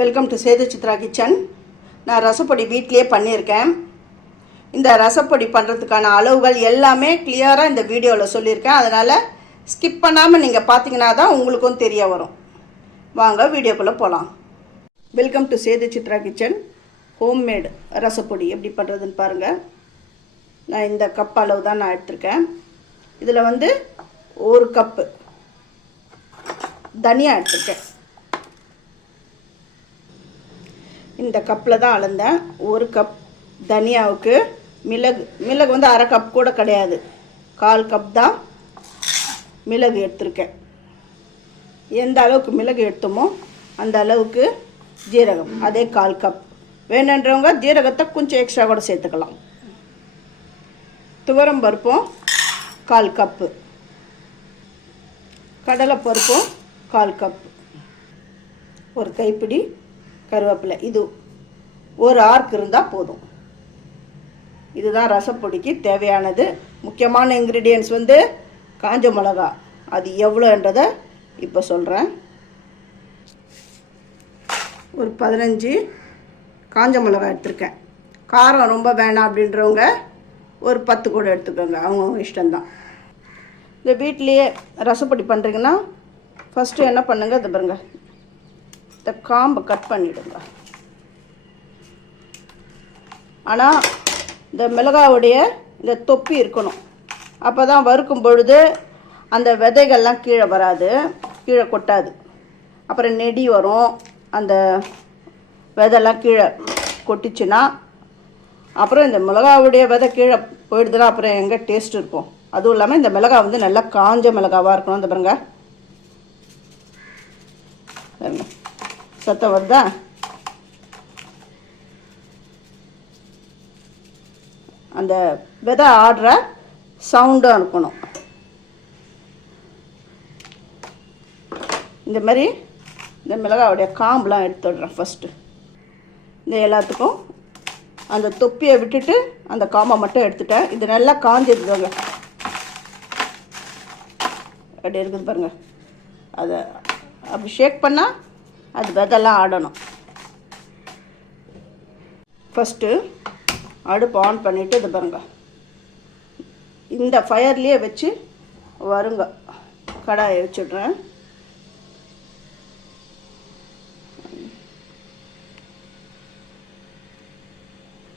Welcome to Sethu Chitra kitchen. நான் ரசப்பொடி வீட்டிலே பண்ணியிருக்கேன். இந்த ரசப்பொடி பண்ணுறதுக்கான அளவுகள் எல்லாமே கிளியராக இந்த வீடியோவில் சொல்லியிருக்கேன். அதனால் ஸ்கிப் பண்ணாமல் நீங்கள் பார்த்தீங்கன்னா தான் உங்களுக்கும் தெரிய வரும். வாங்க வீடியோக்குள்ளே போகலாம். Welcome to Sethu Chitra kitchen. Homemade ரசப்பொடி எப்படி பண்ணுறதுன்னு பாருங்கள். நான் இந்த கப் அளவு தான் நான் எடுத்திருக்கேன். இதில் வந்து 1 கப்பு தனியா எடுத்திருக்கேன். இந்த கப்பில் தான் அளந்தேன். 1 கப் தனியாவுக்கு மிளகு வந்து 1/2 கப் கூட கிடையாது, 1/4 கப் தான் மிளகு எடுத்திருக்கேன். எந்த அளவுக்கு மிளகு எடுத்தோமோ அந்த அளவுக்கு ஜீரகம் அதே 1/4 கப். வேணுன்றவங்க ஜீரகத்தை கொஞ்சம் எக்ஸ்ட்ரா கூட சேர்த்துக்கலாம். துவரம் பருப்பும் 1/4 கப்பு, கடலை பருப்பும் 1/4 கப், ஒரு கைப்பிடி கருவேப்பிலை. இது ஒரு ஆர்க் இருந்தால் போதும். இதுதான் ரசப்பொடிக்கு தேவையானது. முக்கியமான இன்க்ரீடியன்ட்ஸ் வந்து காஞ்ச மிளகா. அது எவ்வளோன்றதை இப்போ சொல்கிறேன். ஒரு 15 காஞ்ச மிளகா எடுத்திருக்கேன். காரம் ரொம்ப வேணாம் அப்படின்றவங்க ஒரு 10 கூட எடுத்துக்கோங்க, அவங்கவுங்க இஷ்டம்தான். இந்த வீட்லேயே ரசப்பொடி பண்ணுறீங்கன்னா ஃபஸ்ட்டு என்ன பண்ணுங்க, இது பாருங்க, இந்த காம்பை கட் பண்ணிவிடுங்க. ஆனால் இந்த மிளகாவுடைய இந்த தொப்பி இருக்கணும். அப்போ தான் வறுக்கும் பொழுது அந்த விதைகள்லாம் கீழே வராது, கீழே கொட்டாது. அப்புறம் நெடி வரும். அந்த விதைலாம் கீழே கொட்டிச்சுன்னா அப்புறம் இந்த மிளகாவுடைய விதை கீழே போயிடுதுன்னா அப்புறம் எங்கே டேஸ்ட் இருக்கும். அதுவும் இல்லாமல் இந்த மிளகா வந்து நல்லா காஞ்ச மிளகாவாக இருக்கணும். இந்த பாருங்க, சத்தம் வருதா? அந்த விதை ஆடுற சவுண்டாக இருக்கணும். இந்த மாதிரி இந்த மிளகாவுடைய காம்பெலாம் எடுத்துடுறேன் ஃபஸ்ட்டு. இந்த எல்லாத்துக்கும் அந்த தொப்பியை விட்டுட்டு அந்த காம்பை மட்டும் எடுத்துட்டேன். இது நல்லா காஞ்சிருக்குங்க, அப்படி இருக்குது பாருங்கள். அதை அப்படி ஷேக் பண்ணால் அது விதெல்லாம் ஆடணும். ஃபஸ்ட்டு அடுப்பு ஆன் பண்ணிவிட்டு இது பாருங்க, இந்த ஃபயர்லேயே வச்சு வருங்க. கடாயை வச்சுடுறேன்.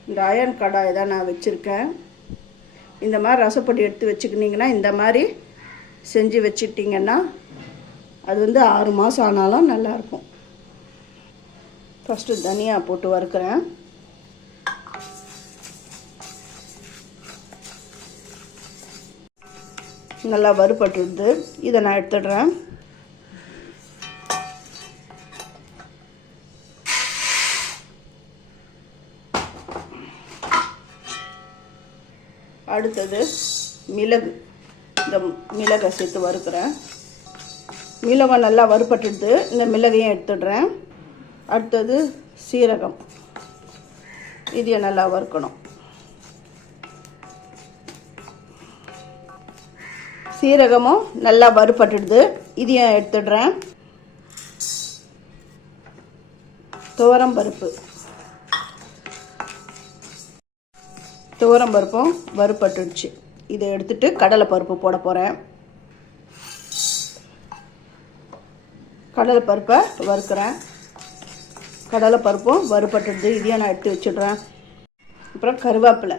இந்த அயன் கடாயை தான் நான் வச்சுருக்கேன். இந்த மாதிரி ரசப்பொடி எடுத்து வச்சுக்கினீங்கன்னா, இந்த மாதிரி செஞ்சு வச்சுட்டிங்கன்னா அது வந்து 6 மாதம் ஆனாலும் நல்லாயிருக்கும். ஃபஸ்ட்டு தனியா போட்டு வறுக்கிறேன். நல்லா வறுபட்டுடுது. இதை நான் எடுத்துடுறேன். அடுத்தது மிளகு. இந்த மிளகை சேர்த்து வறுக்கிறேன். மிளகை நல்லா வறுபட்டுடுது. இந்த மிளகையும் எடுத்துடுறேன். அடுத்தது சீரகம், இதையும் நல்லா வறுக்கணும். சீரகமும் நல்லா வறுபட்டுடுது. இதையும் எடுத்துடுறேன். துவரம் பருப்பும் வறுபட்டுடுச்சு. இதை எடுத்துட்டு கடலை பருப்பு போட போகிறேன். கடலை பருப்பை வறுக்கிறேன். கடலை பருப்பும் வறுபட்டுடுது. இதையும் நான் எடுத்து வச்சுடுறேன். அப்புறம் கருவேப்பிலை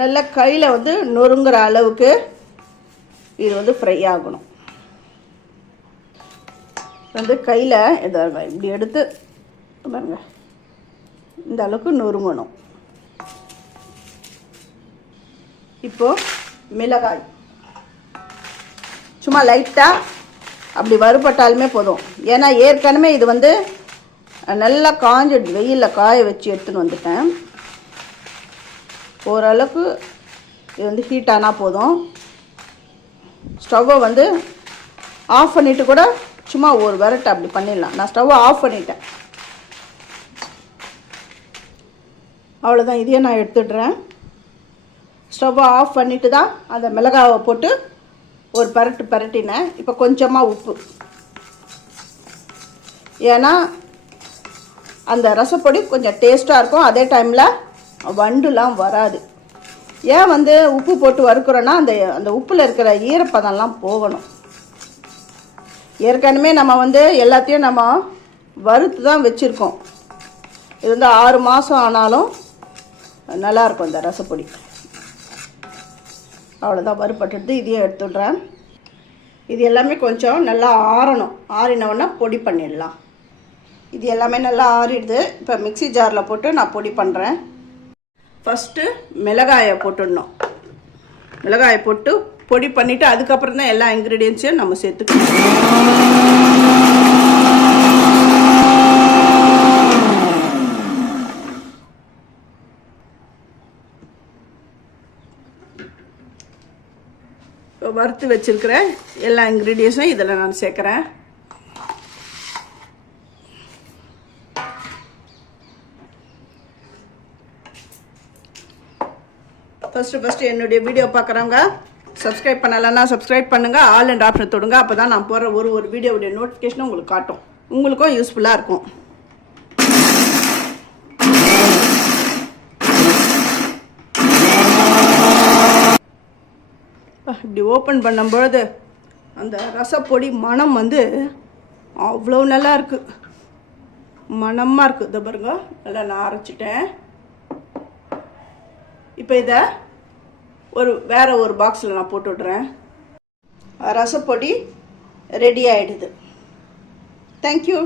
நல்லா கையில் வந்து நொறுங்குற அளவுக்கு இது வந்து ஃப்ரை ஆகணும். வந்து கையில் இப்படி எடுத்து பாருங்க, இந்த அளவுக்கு நொறுங்கணும். இப்போது மிளகாய் சும்மா லைட்டாக அப்படி வறுபட்டாலுமே போதும். ஏன்னா ஏற்கனவே இது வந்து நல்லா காஞ்ச வெயிலில் காய வச்சு எடுத்துன்னு வந்துட்டேன். ஓரளவுக்கு இது வந்து ஹீட் ஆனால் போதும். ஸ்டவ்வை வந்து ஆஃப் பண்ணிவிட்டு கூட சும்மா ஒரு விரட்டை அப்படி பண்ணிடலாம். நான் ஸ்டவ்வை ஆஃப் பண்ணிட்டேன். அவ்வளோதான். இதையே நான் எடுத்துடுறேன். ஸ்டவ்வை ஆஃப் பண்ணிவிட்டு தான் அந்த மிளகாவை போட்டு ஒரு பரட்டினேன். இப்போ கொஞ்சமாக உப்பு, ஏன்னா அந்த ரசப்பொடி கொஞ்சம் டேஸ்ட்டாக இருக்கும், அதே டைமில் வண்டுலாம் வராது. ஏன் வந்து உப்பு போட்டு வறுக்கிறோன்னா அந்த உப்பில் இருக்கிற ஈரப்பதம்லாம் போகணும். ஏற்கனவே நம்ம வந்து எல்லாத்தையும் நம்ம வறுத்து தான் வச்சுருக்கோம். இது வந்து 6 மாதம் ஆனாலும் நல்லாயிருக்கும் இந்த ரசப்பொடி. அவ்வளோதான், வறுபட்டுட்டு இதையும் எடுத்துடுறேன். இது எல்லாமே கொஞ்சம் நல்லா ஆறணும். ஆறினவுடனே பொடி பண்ணிடலாம். இது எல்லாமே நல்லா ஆறிடுது. இப்போ மிக்ஸி ஜாரில் போட்டு நான் பொடி பண்ணுறேன். ஃபஸ்ட்டு மிளகாயை போட்டுடணும். மிளகாயை போட்டு பொடி பண்ணிவிட்டு அதுக்கப்புறம் தான் எல்லா இன்க்ரீடியன்ஸையும் நம்ம சேர்த்துக்கணும். வறுத்து வச்சிருக்கிற எல்லா இன்க்ரீடியன்ஸும் இதில் நான் சேர்க்குறேன். ஃபஸ்ட்டு என்னுடைய வீடியோ பார்க்குறவங்க சப்ஸ்கிரைப் பண்ணலைன்னா சப்ஸ்கிரைப் பண்ணுங்கள், ஆல் அண்ட் ஆப்ஷன் தொடுங்க. அப்போ தான் நான் போடுற ஒரு வீடியோவுடைய நோட்டிஃபிகேஷனும் உங்களுக்கு காட்டும், உங்களுக்கும் யூஸ்ஃபுல்லாக இருக்கும். இப்படி ஓப்பன் பண்ணும்பொழுது அந்த ரசப்பொடி மனம் வந்து அவ்வளோ நல்லா இருக்குது, மணமாக இருக்குது. இதை பாருங்க, நல்லா நான் அரைச்சிட்டேன். இப்போ இதை வேற ஒரு பாக்ஸில் நான் போட்டு விட்றேன். ரசப்பொடி ரெடி ஆகிடுது. தேங்க்யூ.